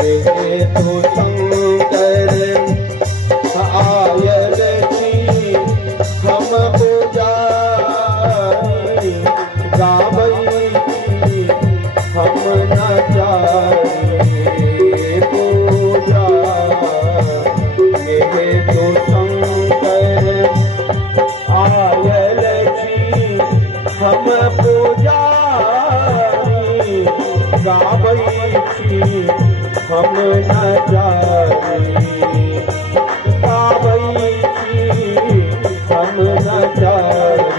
तो शंकर आयल छी हम पुजारी गावई छी हम नचारी पूजा ये तो शंकर आयल छी हम पुजारी गावई छी हम नचारी गावई छी हम नचारी।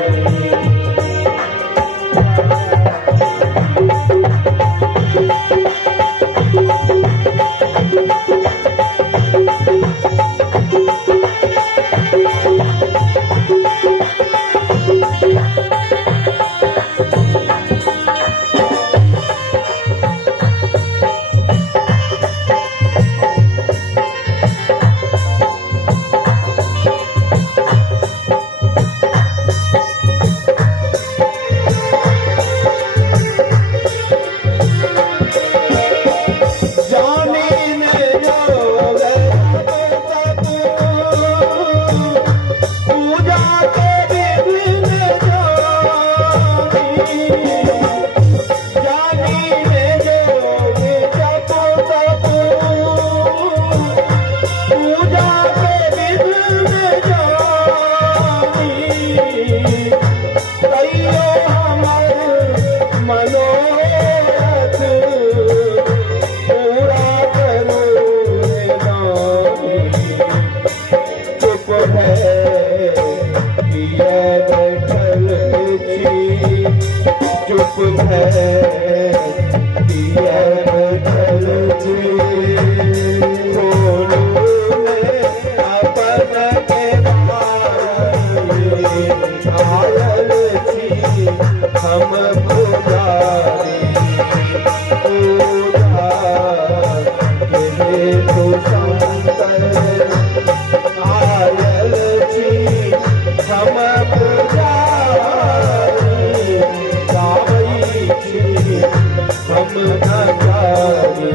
चुप है दिया बैठल छी खोलू ने अपन के बारी आयल छी हम पुजारी पूजा के तो शंकर आयल छी हम पुजारी गावई छी हम नचारी।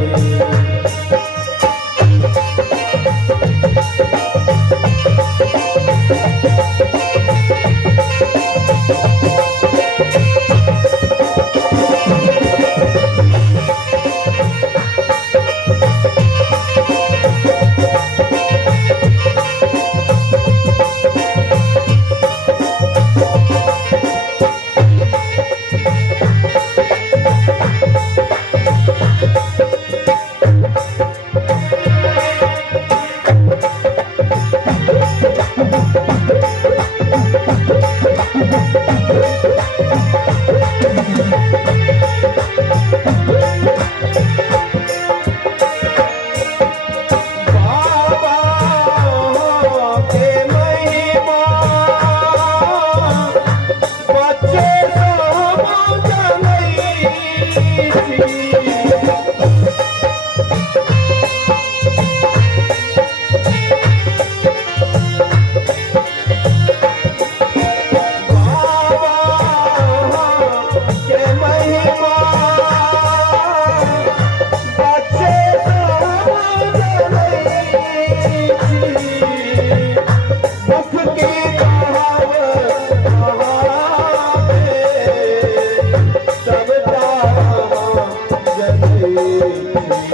Thank you.